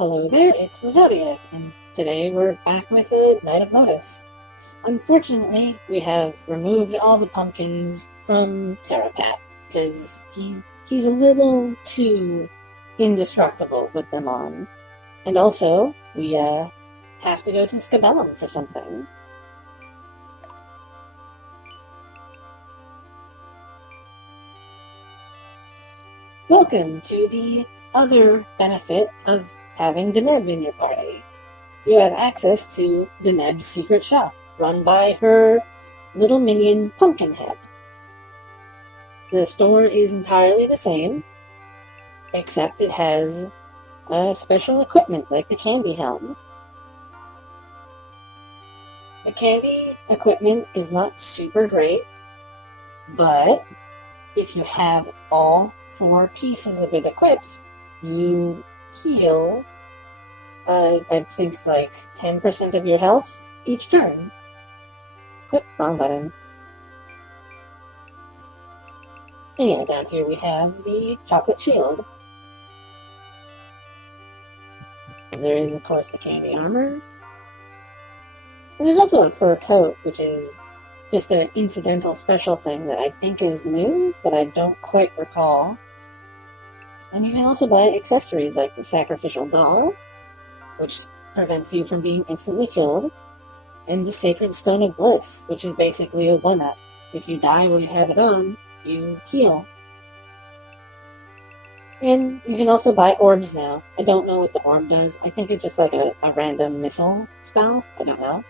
Hello there, it's LaZodiac, and today we're back with a Night of Lodis. Unfortunately, we have removed all the pumpkins from Terrapat, because he's a little too indestructible with them on. And also, we have to go to Scabellum for something. Welcome to the other benefit of having Deneb in your party. You have access to Deneb's secret shop, run by her little minion Pumpkinhead. The store is entirely the same, except it has special equipment like the candy helm. The candy equipment is not super great, but if you have all 4 pieces of it equipped, you heal, I think, like 10% of your health each turn. Oop, wrong button. And yeah, down here we have the chocolate shield. And there is, of course, the candy armor. And there's also a fur coat, which is just an incidental special thing that I think is new, but I don't quite recall. And you can also buy accessories like the sacrificial doll, which prevents you from being instantly killed, and the sacred stone of bliss, which is basically a 1-up. If you die while you have it on, you heal. And you can also buy orbs now. I don't know what the orb does. I think it's just like a random missile spell. I don't know.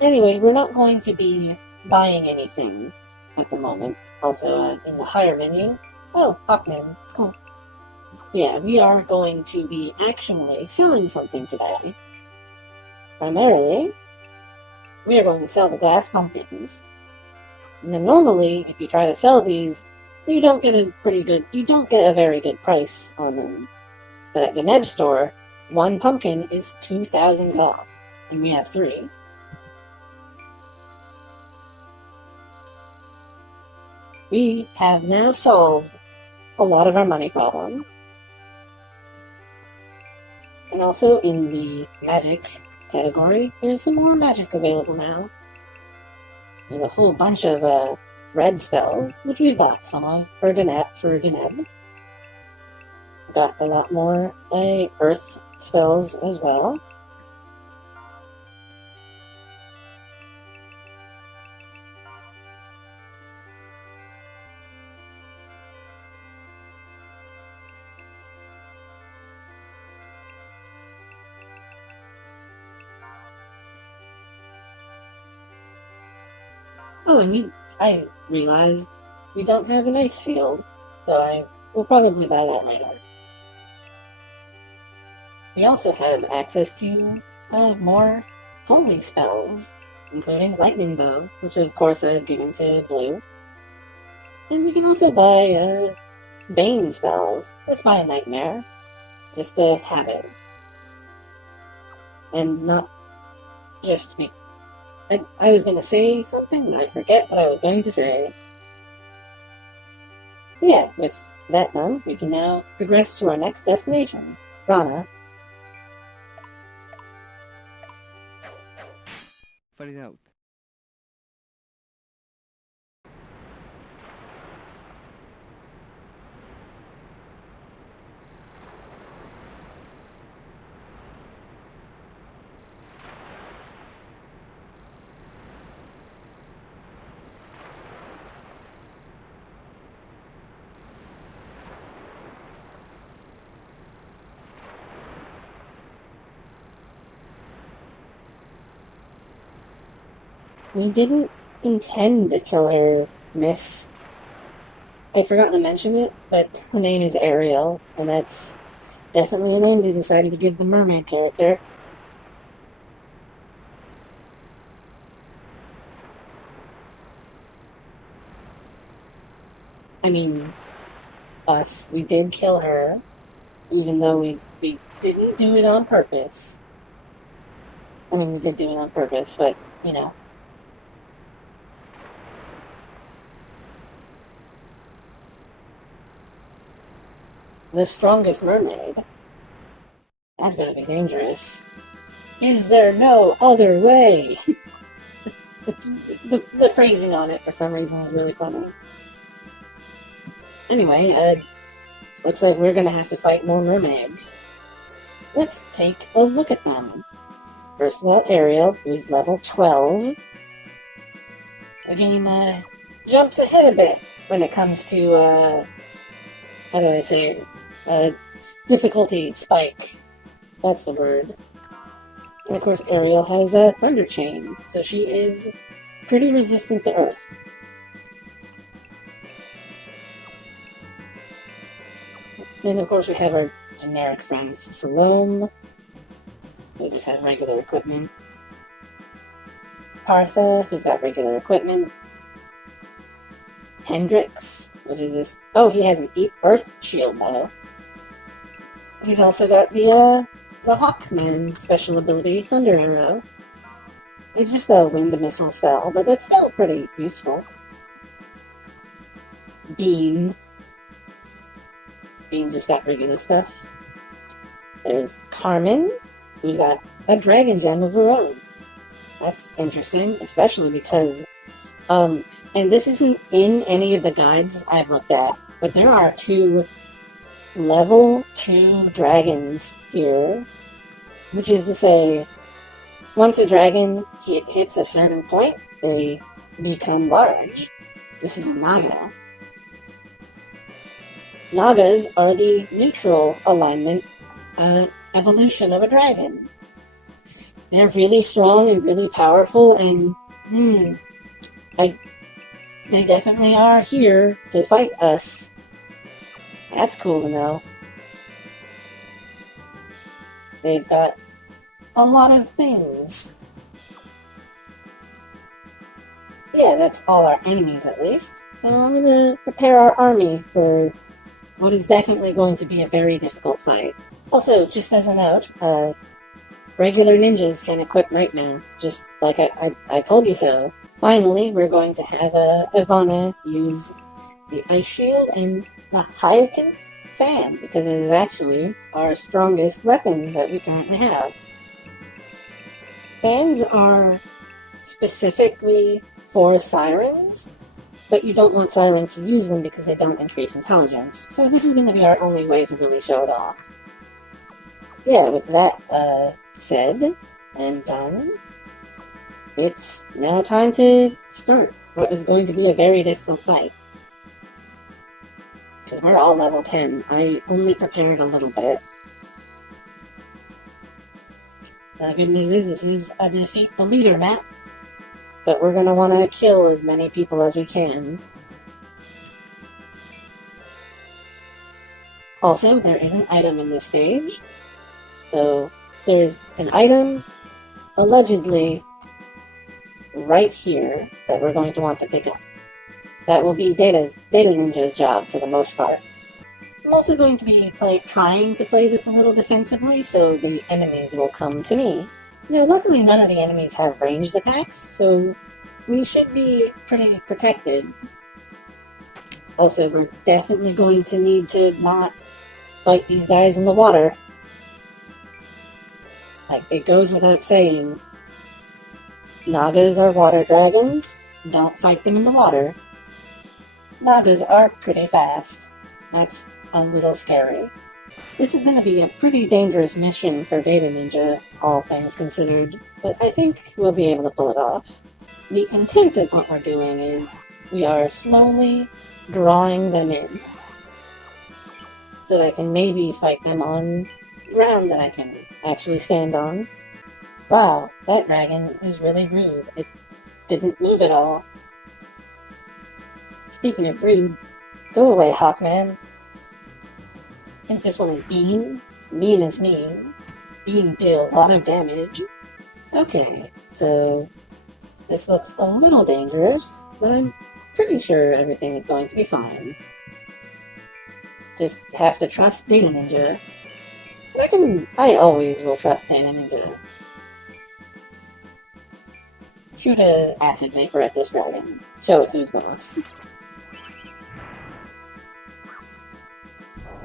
Anyway, we're not going to be buying anything at the moment. Also, in the higher menu... Oh, Hawkman. Cool. Yeah, we are going to be actually selling something today. Primarily, we are going to sell the glass pumpkins. And then normally, if you try to sell these, you don't get a very good price on them. But at the Neb store, 1 pumpkin is 2,000 gold, and we have 3. We have now solved a lot of our money problem. And also in the magic category, there's some more magic available now. There's a whole bunch of red spells, which we bought some of for Deneb. Got a lot more earth spells as well. Oh, and I realized we don't have an ice field, so I will probably buy that later. We also have access to more holy spells, including Lightning Bow, which of course I've given to Blue. And we can also buy Bane spells. Let's buy a Nightmare, just to have it. And not just be... I was going to say something, and I forget what I was going to say. But yeah, with that done, we can now progress to our next destination, Rana. Find it out. We didn't intend to kill her, Miss. I forgot to mention it, but her name is Ariel, and that's definitely a name they decided to give the mermaid character. I mean, we did kill her, even though we didn't do it on purpose. I mean, we did do it on purpose, but, you know. The strongest mermaid. That's gonna be dangerous. Is there no other way? the phrasing on it, for some reason, is really funny. Anyway, looks like we're gonna have to fight more mermaids. Let's take a look at them. First of all, Ariel, who's level 12. The game jumps ahead a bit when it comes to, how do I say it? Difficulty spike. That's the word. And of course, Ariel has a Thunder Chain, so she is pretty resistant to Earth. Then, of course, we have our generic friends, Salome, who just has regular equipment. Partha, who's got regular equipment. Hendrix, which is just... Oh, he has an Earth shield, though. He's also got the Hawkman special ability, Thunder Arrow. It's just a wind missile spell, but that's still pretty useful. Bean. Bean's just got regular stuff. There's Carmen, who's got a dragon gem of her own. That's interesting, especially because, and this isn't in any of the guides I've looked at, but there are 2 level 2 dragons here, which is to say, once a dragon hits a certain point, they become large. This is a Naga. Nagas are the neutral alignment evolution of a dragon. They're really strong and really powerful, and they definitely are here to fight us. That's cool to know. They've got a lot of things. Yeah, that's all our enemies at least. So I'm gonna prepare our army for what is definitely going to be a very difficult fight. Also, just as a note, regular ninjas can equip Nightmare, just like I told you so. Finally, we're going to have Ivana use the Ice Shield and the Hyacinth Fan, because it is actually our strongest weapon that we currently have. Fans are specifically for sirens, but you don't want sirens to use them because they don't increase intelligence. So this is going to be our only way to really show it off. Yeah, with that said and done, it's now time to start what is going to be a very difficult fight. Because we're all level 10. I only prepared a little bit. The good news is this is a defeat the leader map, but we're going to want to kill as many people as we can. Also, there is an item in this stage. So, there's an item, allegedly, right here, that we're going to want to pick up. That will be Data Ninja's job for the most part. I'm also going to be trying to play this a little defensively, so the enemies will come to me. Now, luckily none of the enemies have ranged attacks, so we should be pretty protected. Also, we're definitely going to need to not fight these guys in the water. Like, it goes without saying, Nagas are water dragons, don't fight them in the water. Nagas are pretty fast. That's a little scary. This is going to be a pretty dangerous mission for Data Ninja, all things considered, but I think we'll be able to pull it off. The intent of what we're doing is we are slowly drawing them in, so that I can maybe fight them on ground that I can actually stand on. Wow, that dragon is really rude. It didn't move at all. Speaking of rude, go away, Hawkman. I think this one is Bean. Bean is mean. Bean deal a lot of damage. Okay, so this looks a little dangerous, but I'm pretty sure everything is going to be fine. Just have to trust Data Ninja. I always will trust Data Ninja. Shoot a acid vapor at this dragon. Show it who's boss.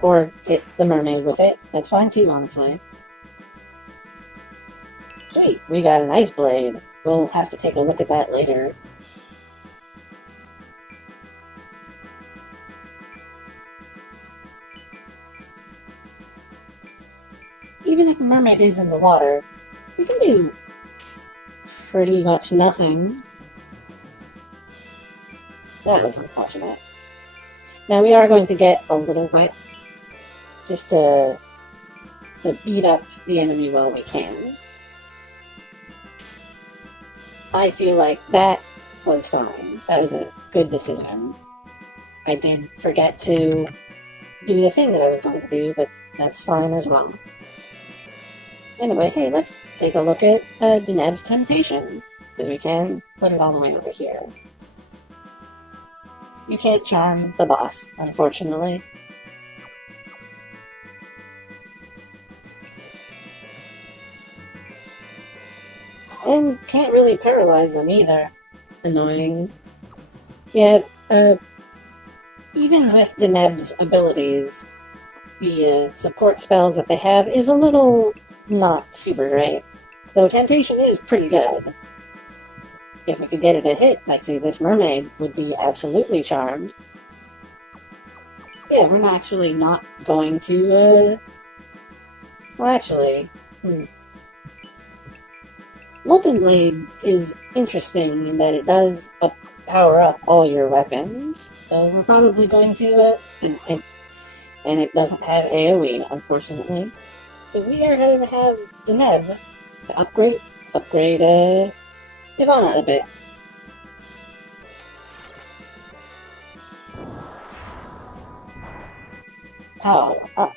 Or hit the mermaid with it. That's fine too, honestly. Sweet, we got an ice blade. We'll have to take a look at that later. Even if a mermaid is in the water, we can do pretty much nothing. That was unfortunate. Now we are going to get a little wet, just to beat up the enemy while we can. I feel like that was fine. That was a good decision. I did forget to do the thing that I was going to do, but that's fine as well. Anyway, hey, let's take a look at Deneb's Temptation, because we can put it all the way over here. You can't charm the boss, unfortunately. And can't really paralyze them either. Annoying. Yeah, even with Deneb's abilities, the support spells that they have is a little not super great. Though Temptation is pretty good. If we could get it to hit, like say this mermaid would be absolutely charmed. Yeah, we're not actually not going to, well actually, Molten Blade is interesting in that it does power up all your weapons, so we're probably going to, and it doesn't have AoE, unfortunately. So we are going to have Deneb upgrade Ivana a bit. Power up.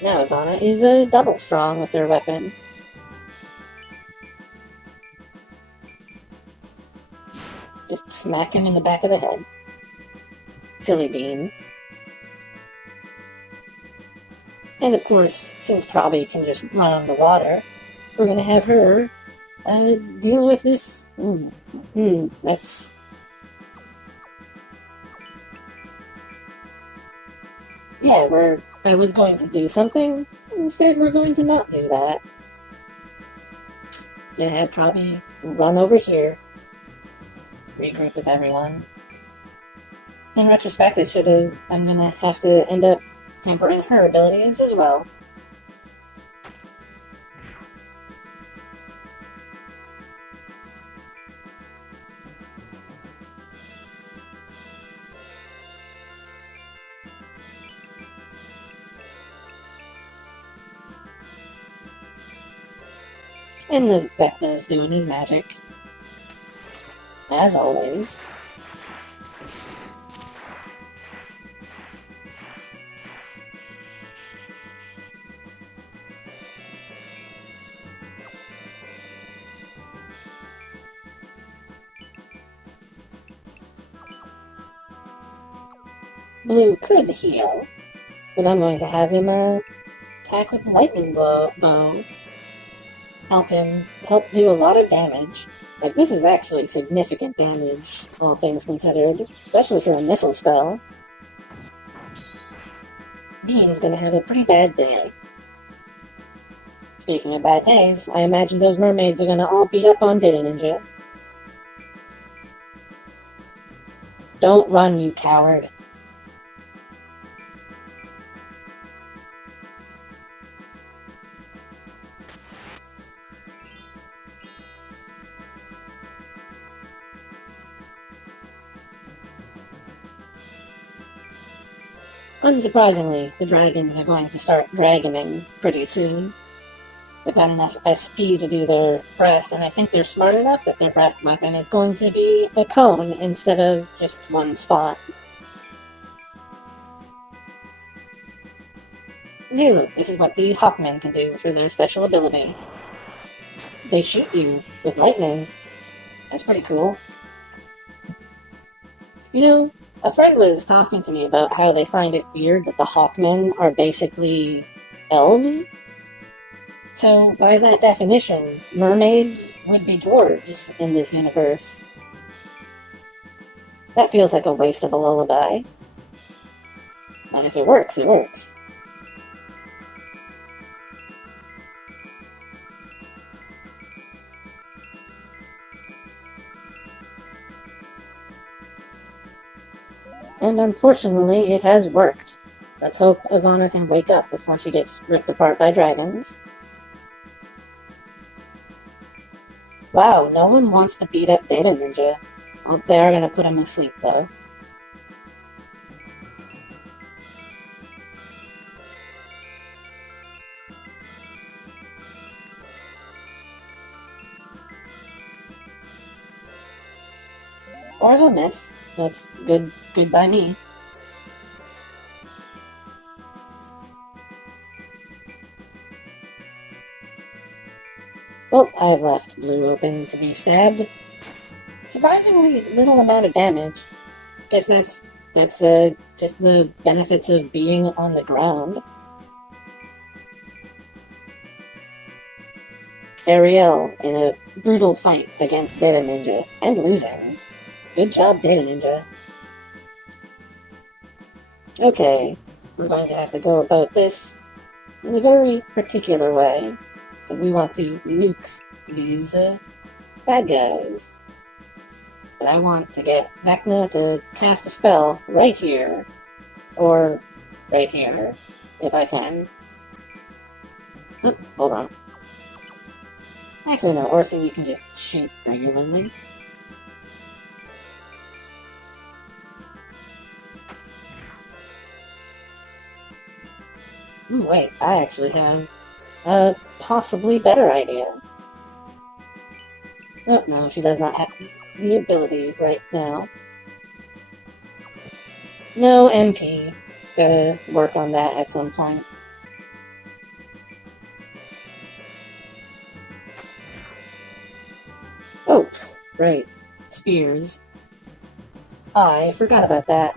Now Ivana is double strong with her weapon. Just smack him in the back of the head. Silly bean. And of course, since Trobby can just run on the water, we're gonna have her deal with this. That's... Yeah, I was going to do something, instead we're going to not do that. Gonna have Trobby run over here, regroup with everyone. In retrospect, I'm gonna have to end up tempering her abilities as well. And the Vecna is doing his magic. As always. Blue could heal, but I'm going to have him attack with the lightning bow. Help do a lot of damage. Like, this is actually significant damage, all things considered, especially for a missile spell. Bean's gonna have a pretty bad day. Speaking of bad days, I imagine those mermaids are gonna all beat up on Data Ninja. Don't run, you coward. Unsurprisingly, the dragons are going to start dragoning pretty soon. They've got enough SP to do their breath, and I think they're smart enough that their breath weapon is going to be a cone instead of just one spot. Hey look, this is what the Hawkmen can do for their special ability. They shoot you with lightning. That's pretty cool. You know, a friend was talking to me about how they find it weird that the Hawkmen are basically elves. So, by that definition, mermaids would be dwarves in this universe. That feels like a waste of a lullaby. But if it works, it works. And unfortunately, it has worked. Let's hope Ivana can wake up before she gets ripped apart by dragons. Wow, no one wants to beat up Data Ninja. Well, they are gonna put him asleep, though. Or they'll miss. That's good by me. Well, I've left blue open to be stabbed. Surprisingly little amount of damage. Guess that's just the benefits of being on the ground. Ariel in a brutal fight against Data Ninja and losing. Good job, Data Ninja. Okay, we're going to have to go about this in a very particular way. We want to nuke these bad guys. But I want to get Vecna to cast a spell right here, or right here, if I can. Oh, hold on. Actually, no, Orson, you can just shoot regularly. Ooh, wait, I actually have a possibly better idea. Oh, no, she does not have the ability right now. No MP. Gotta work on that at some point. Oh, right. Spears. I forgot about that.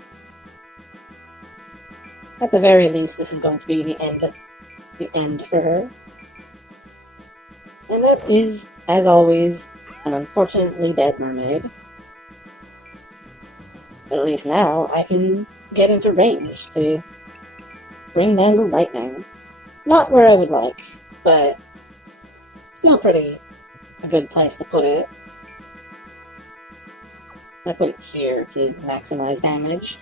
At the very least, this is going to be the end for her. And that is, as always, an unfortunately dead mermaid. But at least now I can get into range to bring down the lightning. Not where I would like, but still pretty a good place to put it. I put it here to maximize damage.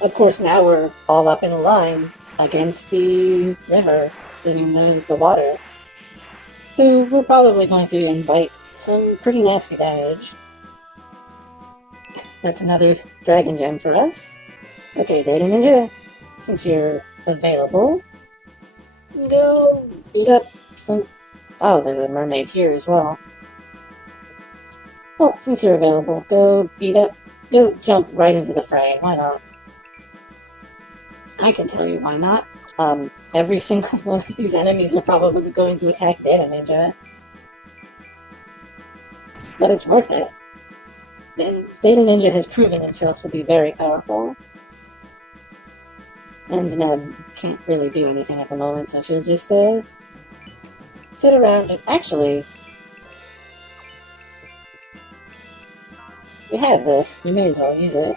Of course, now we're all up in a line against the river, the water. So we're probably going to invite some pretty nasty damage. That's another dragon gem for us. Okay, Data Ninja, since you're available, go beat up some... Oh, there's a mermaid here as well. Well, since you're available, go jump right into the fray, why not? I can tell you why not. Every single one of these enemies are probably going to attack Data Ninja. But it's worth it. And Data Ninja has proven himself to be very powerful. And Neb can't really do anything at the moment, so she'll just, sit around and... Actually... we have this, we may as well use it.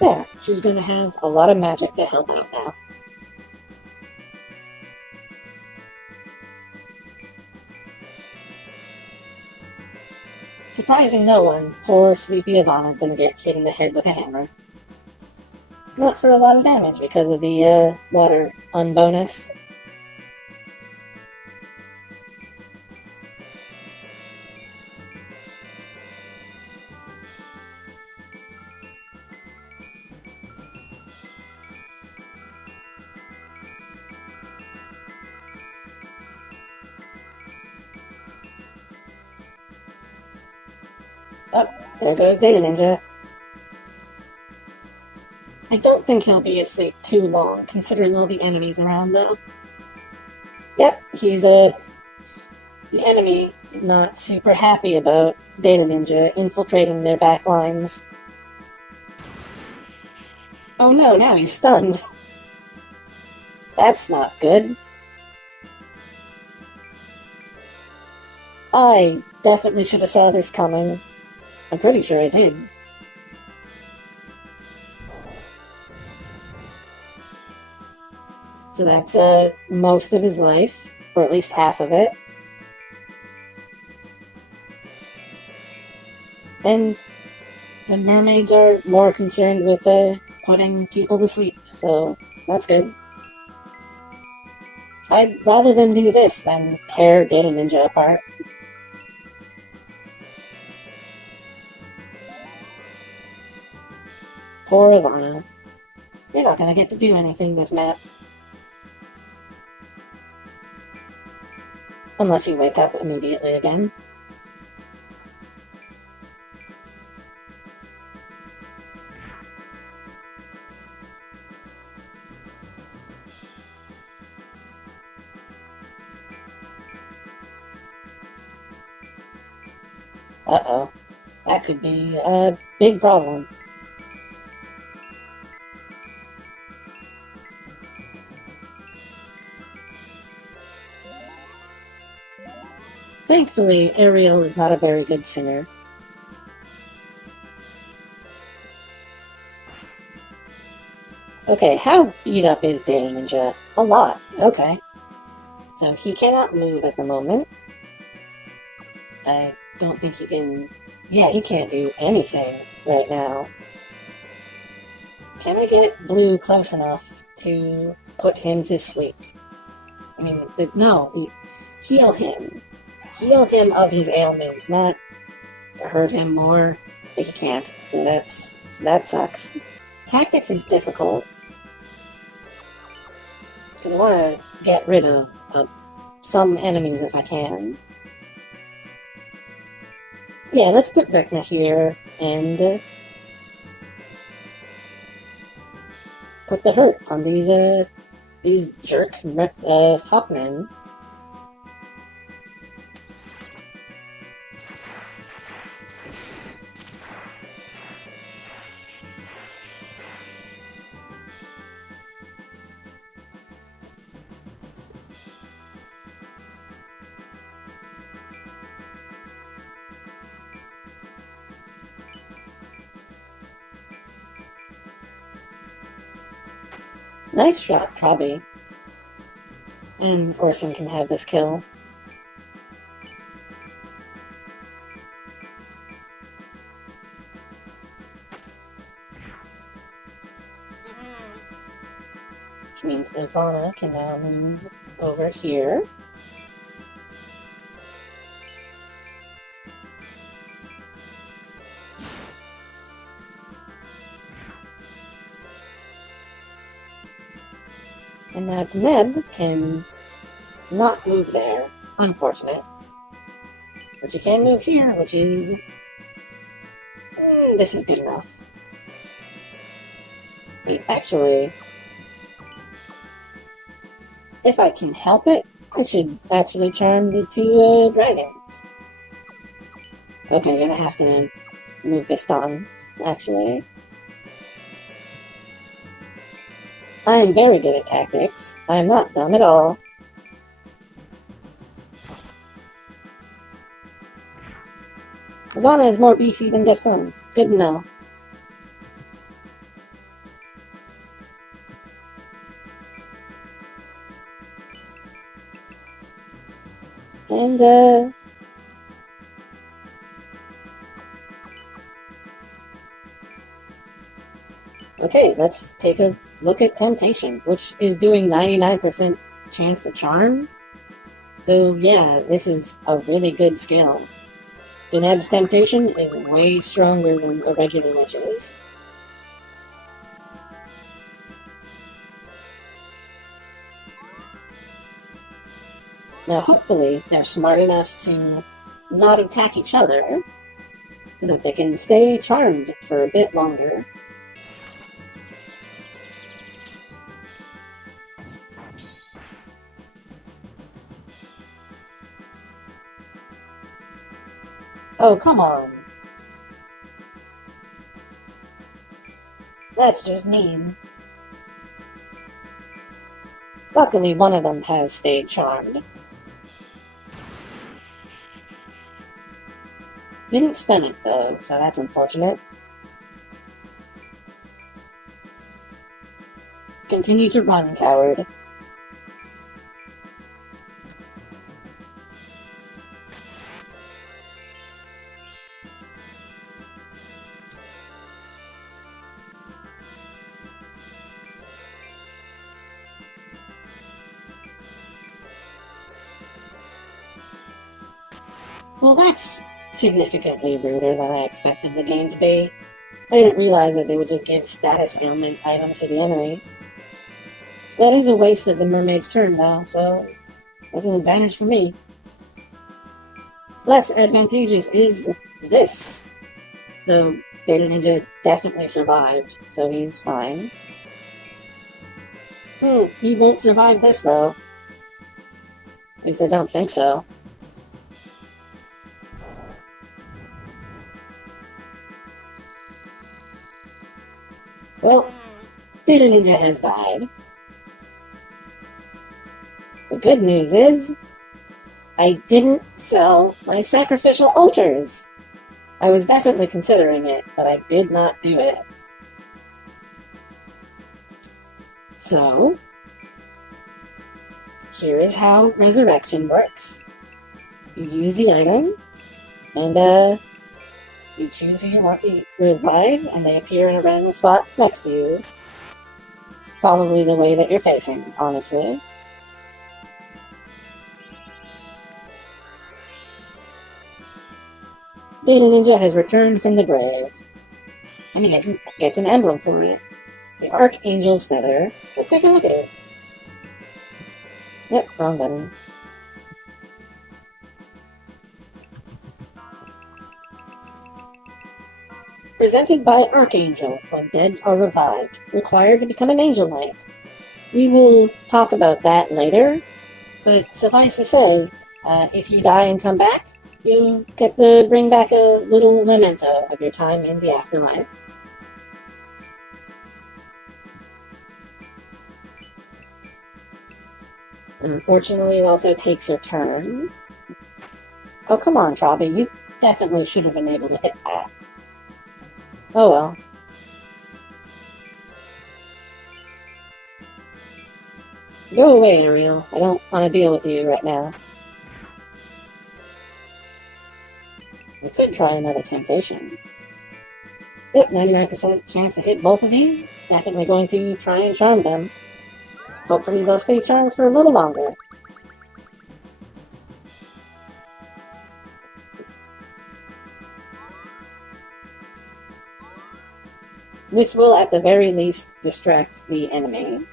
There, she's gonna have a lot of magic to help out now. Surprising no one, poor sleepy Ivana's gonna get hit in the head with a hammer. Not for a lot of damage because of the water unbonus. Oh, there goes Data Ninja. I don't think he'll be asleep too long, considering all the enemies around, though. Yep, the enemy is not super happy about Data Ninja infiltrating their back lines. Oh no, now he's stunned. That's not good. I definitely should have saw this coming. I'm pretty sure I did. So that's most of his life, or at least half of it. And the mermaids are more concerned with putting people to sleep, so that's good. I'd rather them do this than tear Data Ninja apart. Poor Lana. You're not gonna get to do anything this map. Unless you wake up immediately again. Uh-oh. That could be a big problem. Thankfully, Ariel is not a very good singer. Okay, how beat up is Data Ninja? A lot. Okay. So he cannot move at the moment. I don't think he can... Yeah, he can't do anything right now. Can I get Blue close enough to put him to sleep? I mean, heal him. Heal him of his ailments, not hurt him more. But he can't, so that sucks. Tactics is difficult. I want to get rid of some enemies if I can. Yeah, let's put Vecna here and put the hurt on these jerk Hawkmen. Nice shot, Probby. And Orson can have this kill. Which means Ivana can now move over here. And now Neb can not move there. Unfortunate. But you can move here, which is... this is good enough. Wait, actually... if I can help it, I should actually charm the two dragons. Okay, gonna have to move Gaston, actually. I am very good at tactics. I am not dumb at all. Ivana is more beefy than Gaston. Good to know. And, okay, let's take a look at Temptation, which is doing 99% chance to charm. So yeah, this is a really good skill. Deneb's Temptation is way stronger than a regular witch's. Now hopefully they're smart enough to not attack each other, so that they can stay charmed for a bit longer. Oh, come on. That's just mean. Luckily, one of them has stayed charmed. Didn't stun it, though, so that's unfortunate. Continue to run, coward. Well, that's significantly ruder than I expected the game to be. I didn't realize that they would just give status ailment items to the enemy. That is a waste of the mermaid's turn, though, so that's an advantage for me. Less advantageous is this, though Data Ninja definitely survived, so he's fine. He won't survive this, though. At least I don't think so. Well, Data Ninja has died. The good news is, I didn't sell my sacrificial altars. I was definitely considering it, but I did not do it. So, here is how resurrection works. You use the item, and you choose who you want to revive, and they appear in a random spot next to you. Probably the way that you're facing, honestly. Data Ninja has returned from the grave, and he gets an emblem for it. The Archangel's Feather. Let's take a look at it. Yep, wrong button. Presented by Archangel when dead are revived. Required to become an Angel Knight. We will talk about that later, but suffice to say, if you die and come back, you get to bring back a little memento of your time in the afterlife. Unfortunately, it also takes your turn. Oh, come on, Trobby, you definitely should have been able to hit that. Oh well. Go away, Ariel. I don't want to deal with you right now. We could try another temptation. Yep, 99% chance to hit both of these. Definitely going to try and charm them. Hopefully they'll stay charmed for a little longer. This will at the very least distract the enemy.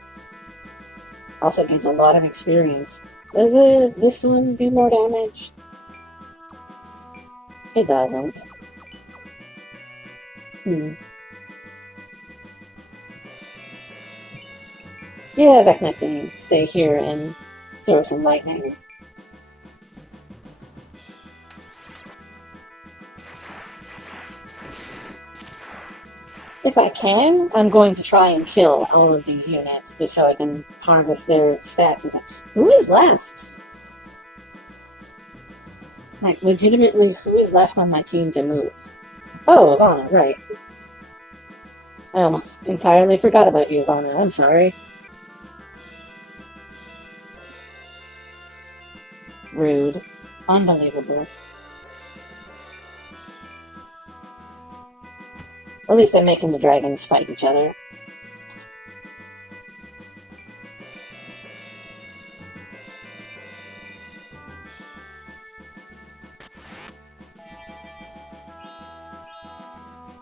Also gives a lot of experience. Does this one do more damage? It doesn't. Yeah, Vecna can stay here and throw some lightning. If I can, I'm going to try and kill all of these units just so I can harvest their stats and stuff. Who is left? Like, legitimately, who is left on my team to move? Oh, Ivana, right. I almost entirely forgot about you, Ivana. I'm sorry. Rude. Unbelievable. At least I'm making the dragons fight each other.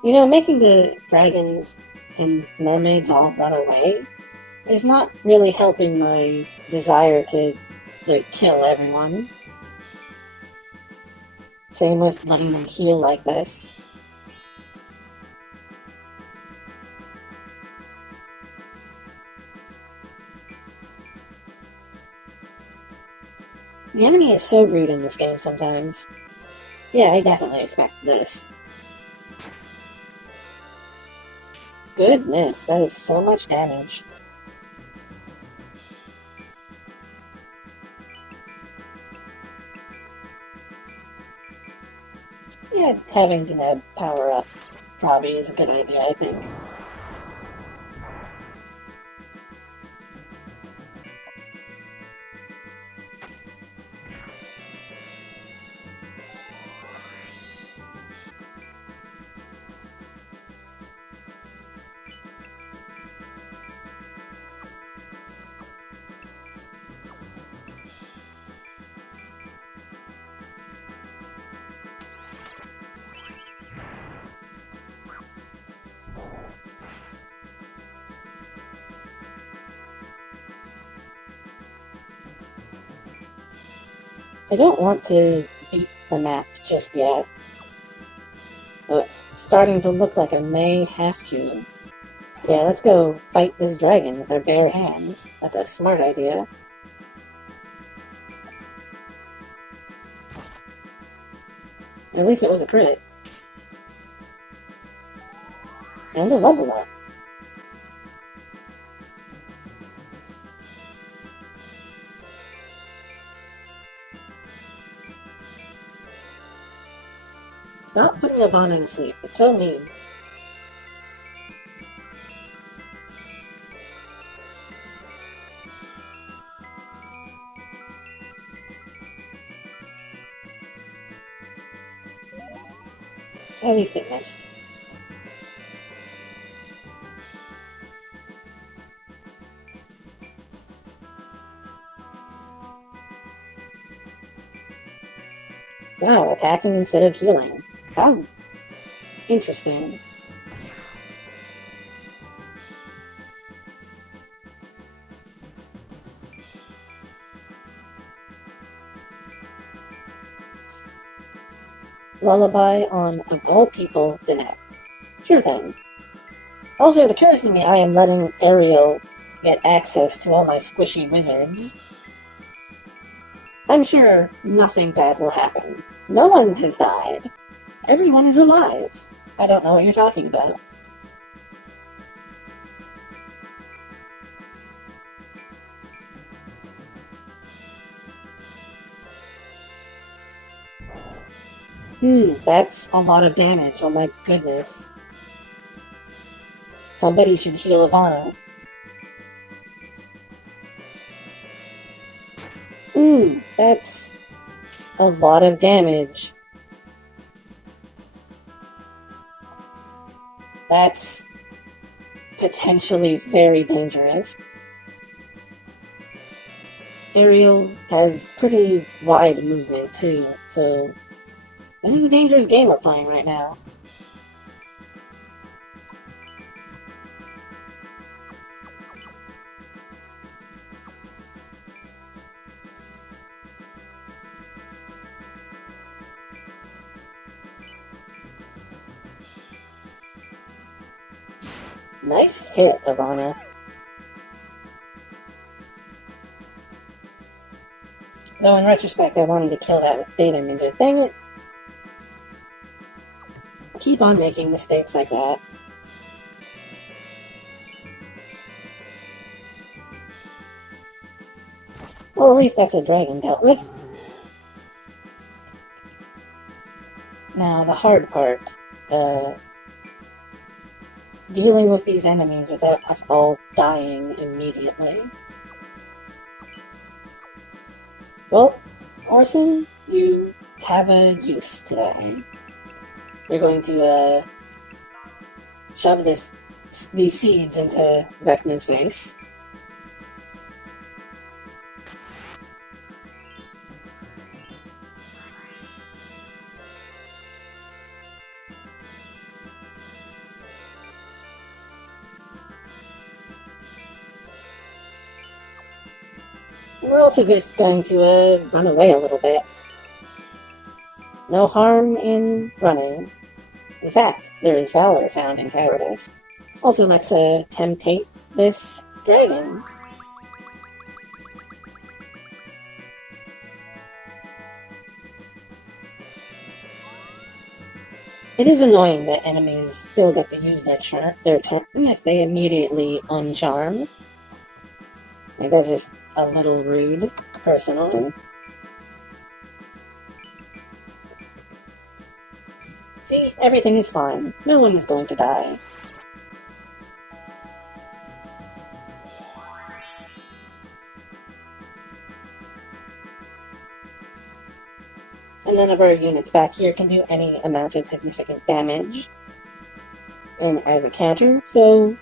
You know, making the dragons and mermaids all run away is not really helping my desire to, like, kill everyone. Same with letting them heal like this. The enemy is so rude in this game sometimes. Yeah, I definitely expect this. Goodness, that is so much damage. Yeah, having Deneb power up probably is a good idea, I think. I don't want to beat the map just yet. Though it's starting to look like I may have to. Yeah, let's go fight this dragon with our bare hands. That's a smart idea. At least it was a crit. And a level up. Stop putting Ivana to sleep. It's so mean. At least it missed. Wow, attacking instead of healing. How interesting. Lullaby on, of all people, the neck. Sure thing. Also, it occurs to me I am letting Ariel get access to all my squishy wizards. I'm sure nothing bad will happen. No one has died. Everyone is alive. I don't know what you're talking about. That's a lot of damage. Oh my goodness. Somebody should heal Ivana. That's a lot of damage. That's potentially very dangerous. Ariel has pretty wide movement too, so this is a dangerous game we're playing right now. Nice hit, Ivana. Though in retrospect, I wanted to kill that with Data Ninja. Dang it! Keep on making mistakes like that. Well, at least that's a dragon dealt with. Now, the hard part. Dealing with these enemies without us all dying immediately. Well, Orson, you have a use today. You're going to, shove these seeds into Vecna's face. We're also just going to run away a little bit. No harm in running. In fact, there is valor found in cowardice. Also, let's temptate this dragon. It is annoying that enemies still get to use their turn if they immediately uncharm. Like, that's just a little rude, personally. See, everything is fine. No one is going to die. And none of our units back here can do any amount of significant damage. And as a counter, so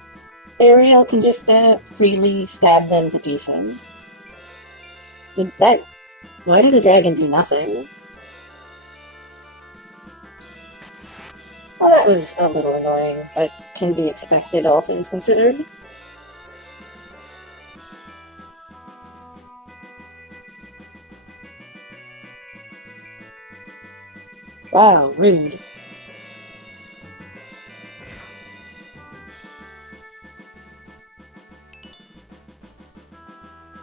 Ariel can just freely stab them to pieces. Why did the dragon do nothing? Well, that was a little annoying, but can be expected, all things considered. Wow, rude.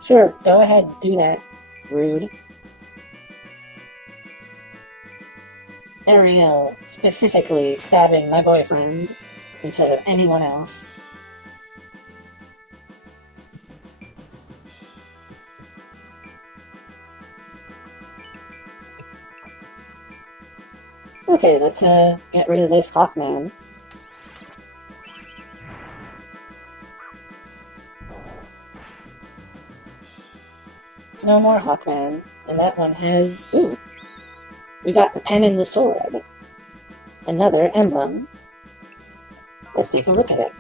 Sure, go ahead, do that. Rude. Ariel, specifically stabbing my boyfriend instead of anyone else. Okay, let's get rid of this Hawkman. No more Hawkman. And that one has... Ooh, we got the pen and the sword. Another emblem. Let's take a look at it.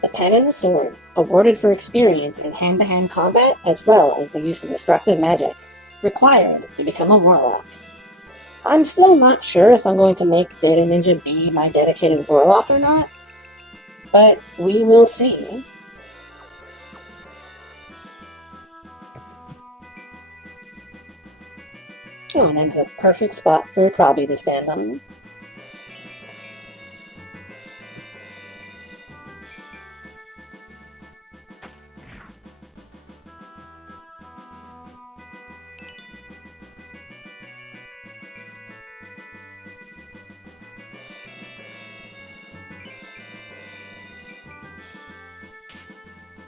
The pen and the sword, awarded for experience in hand-to-hand combat as well as the use of destructive magic. Required to become a warlock. I'm still not sure if I'm going to make Data Ninja be my dedicated warlock or not, but we will see. Oh, and that's a perfect spot for Krabby to stand on.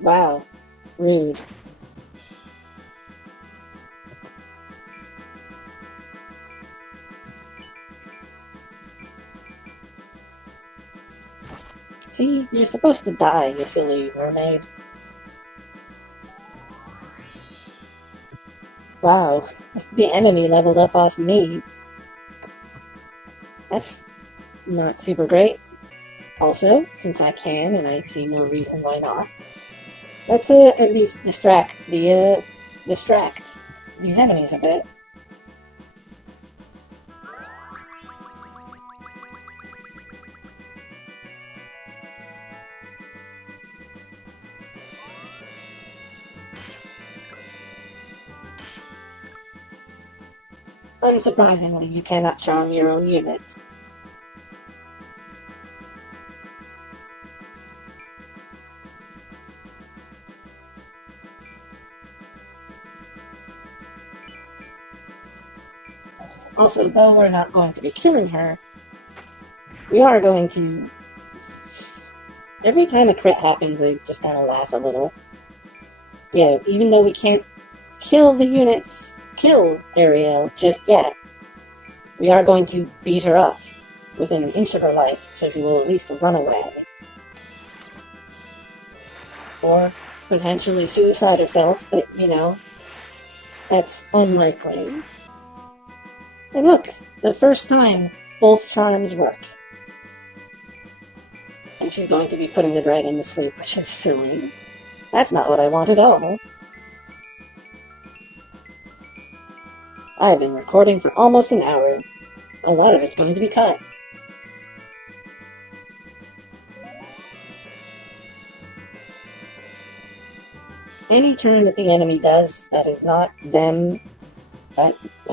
Wow, rude. See, you're supposed to die, you silly mermaid. Wow, the enemy leveled up off me. That's not super great. Also, since I can and I see no reason why not, let's at least distract these enemies a bit. Unsurprisingly, you cannot charm your own units. Also, though we're not going to be killing her, we are going to... Every time a crit happens, I just kind of laugh a little. Yeah, even though we can't kill the units, kill Ariel just yet, we are going to beat her up within an inch of her life, so she will at least run away. Or potentially suicide herself, but, you know, that's unlikely. And look, the first time, both charms work. And she's going to be putting the dragon to sleep, which is silly. That's not what I want at all. I've been recording for almost an hour. A lot of it's going to be cut. Any turn that the enemy does that is not them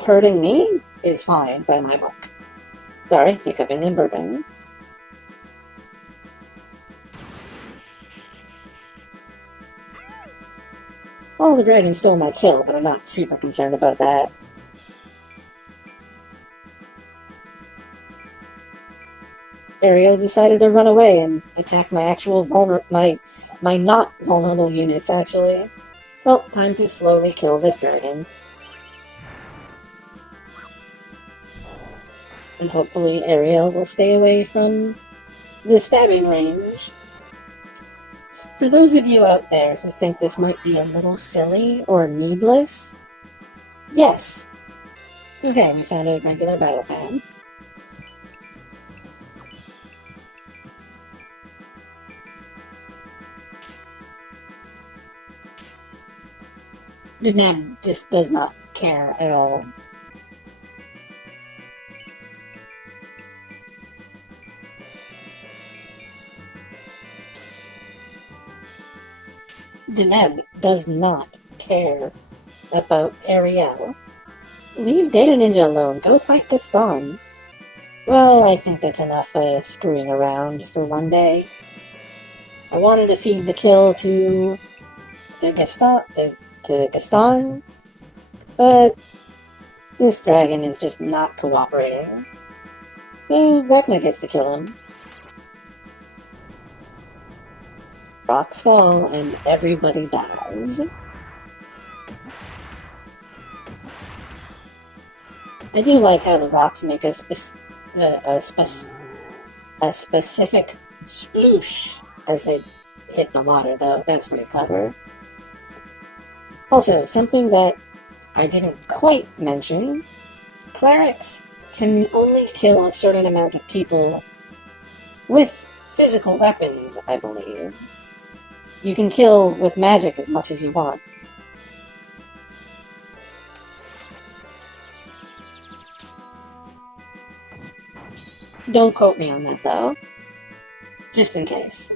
hurting me is fine by my book. Sorry, hiccuping and burping. Well, the dragon stole my kill, but I'm not super concerned about that. Ariel decided to run away and attack my actual my not vulnerable units, actually. Well, time to slowly kill this dragon. And hopefully Ariel will stay away from the stabbing range. For those of you out there who think this might be a little silly or needless, yes. Okay, we found a regular battle fan. The Neb just does not care at all. Deneb does not care about Ariel. Leave Data Ninja alone. Go fight Gaston. Well, I think that's enough screwing around for one day. I wanted to feed the kill to Gaston, but this dragon is just not cooperating. So Vecna gets to kill him. Rocks fall and everybody dies. I do like how the rocks make a specific sploosh as they hit the water, though. That's pretty clever. Also, something that I didn't quite mention, clerics can only kill a certain amount of people with physical weapons, I believe. You can kill with magic as much as you want. Don't quote me on that, though. Just in case.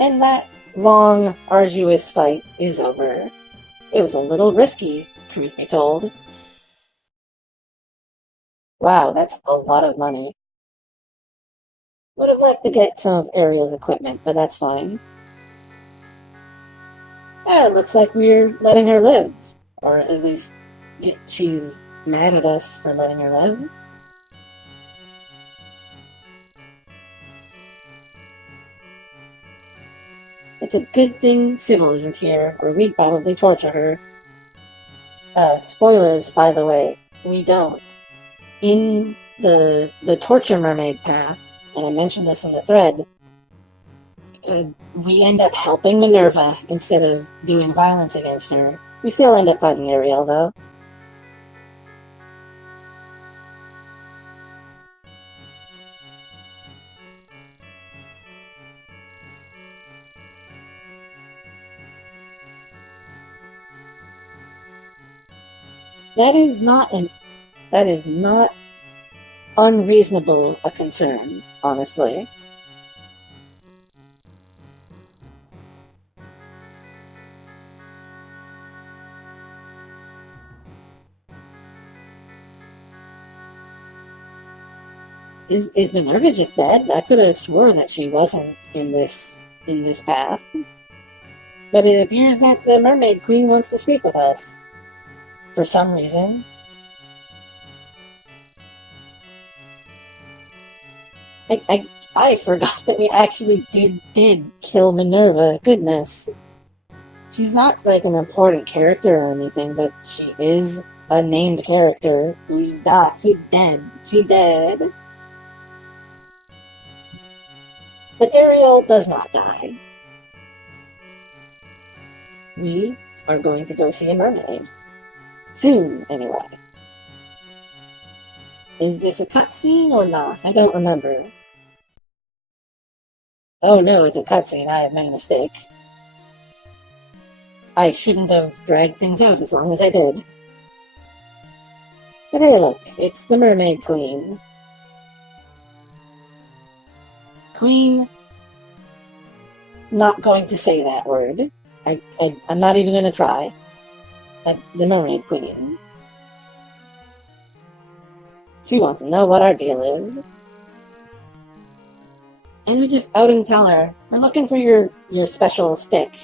And that long, arduous fight is over. It was a little risky, truth be told. Wow, that's a lot of money. Would have liked to get some of Ariel's equipment, but that's fine. Yeah, it looks like we're letting her live. Or at least she's mad at us for letting her live. It's a good thing Sybil isn't here, or we'd probably torture her. Spoilers, by the way, we don't. In the torture mermaid path, and I mentioned this in the thread, we end up helping Minerva instead of doing violence against her. We still end up fighting Ariel, though. That is not unreasonable a concern, honestly. Is Minerva just dead? I could have sworn that she wasn't in this path. But it appears that the Mermaid Queen wants to speak with us. For some reason. I forgot that we actually did kill Minerva. Goodness. She's not like an important character or anything, but she is a named character who's dead. She dead. But Ariel does not die. We are going to go see a mermaid. Soon, anyway. Is this a cutscene or not? I don't remember. Oh no, it's a cutscene. I have made a mistake. I shouldn't have dragged things out as long as I did. But hey, look, it's the Mermaid Queen. Queen. Not going to say that word. I'm not even going to try. The Mermaid Queen. She wants to know what our deal is. And we just out and tell her, we're looking for your special stick.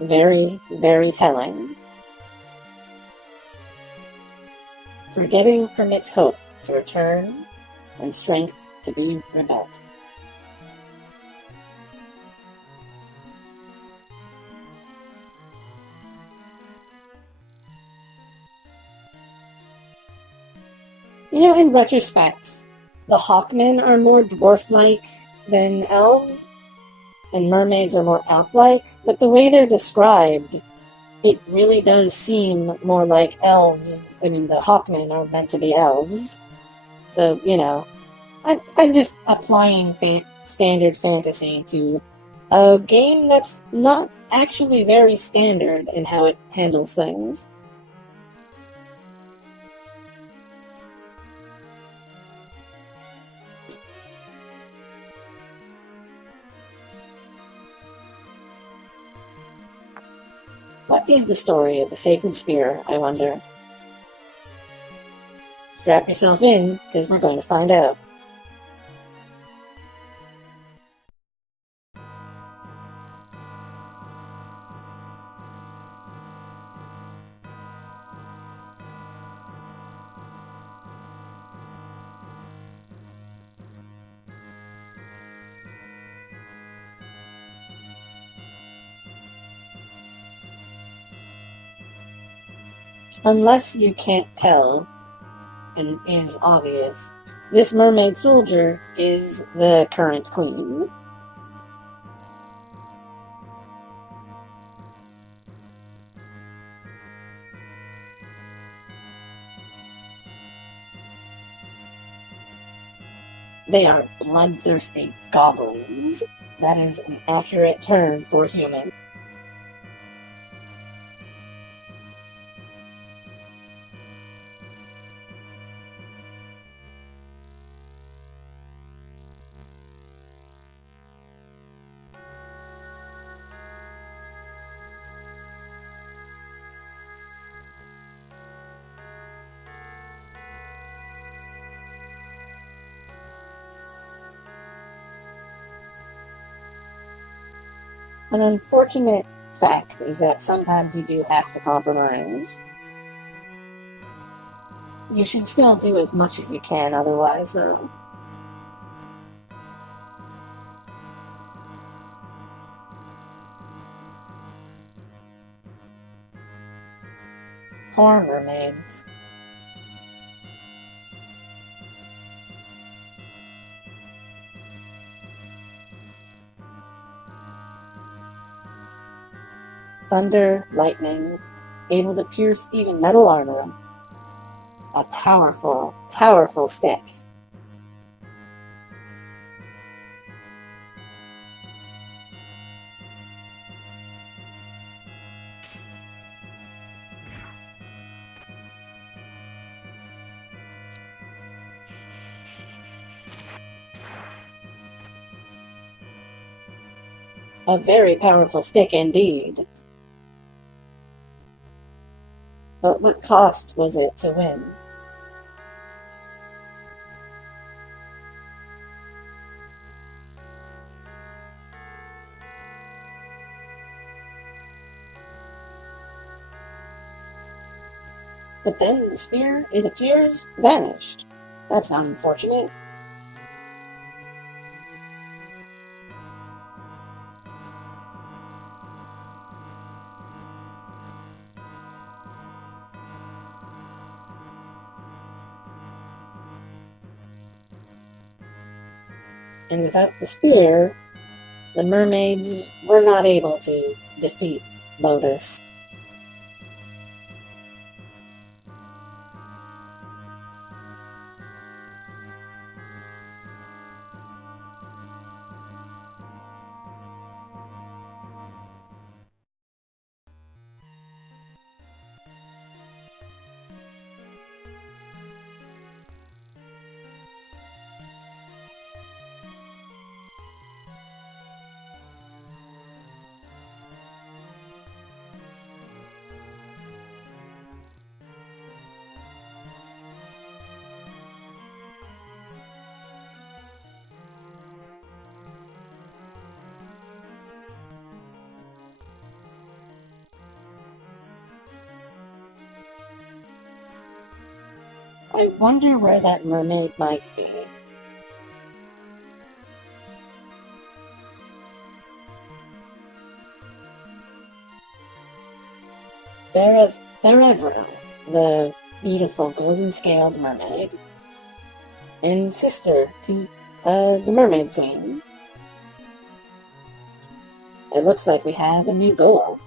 Very, very telling. Forgetting permits hope to return and strength to be rebuilt. You know, in retrospect, the Hawkmen are more dwarf-like than elves, and mermaids are more elf-like, but the way they're described, it really does seem more like elves. I mean, the Hawkmen are meant to be elves. So, you know, I'm just applying standard fantasy to a game that's not actually very standard in how it handles things. What is the story of the sacred spear, I wonder? Strap yourself in, because we're going to find out. Unless you can't tell, and is obvious, this mermaid soldier is the current queen. They are bloodthirsty goblins. That is an accurate term for human. An unfortunate fact is that sometimes you do have to compromise. You should still do as much as you can otherwise, though. Poor mermaids. Thunder, lightning, able to pierce even metal armor. A powerful, powerful stick. A very powerful stick indeed. But what cost was it to win? But then the spear, it appears, vanished. That's unfortunate. And without the spear, the mermaids were not able to defeat Lodis. I wonder where that mermaid might be. Berevra, the beautiful golden-scaled mermaid, and sister to the Mermaid Queen. It looks like we have a new goal.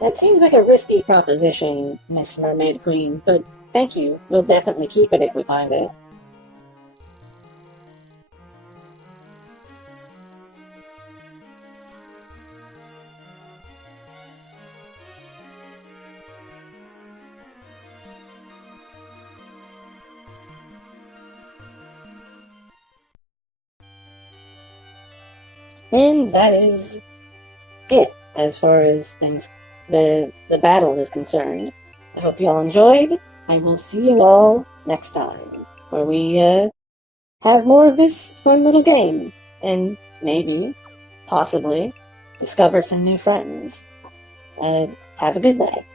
That seems like a risky proposition, Miss Mermaid Queen, but thank you. We'll definitely keep it if we find it. And that is it as far as the battle is concerned. I hope you all enjoyed. I will see you all next time, where we have more of this fun little game, and maybe, possibly, discover some new friends. Have a good day.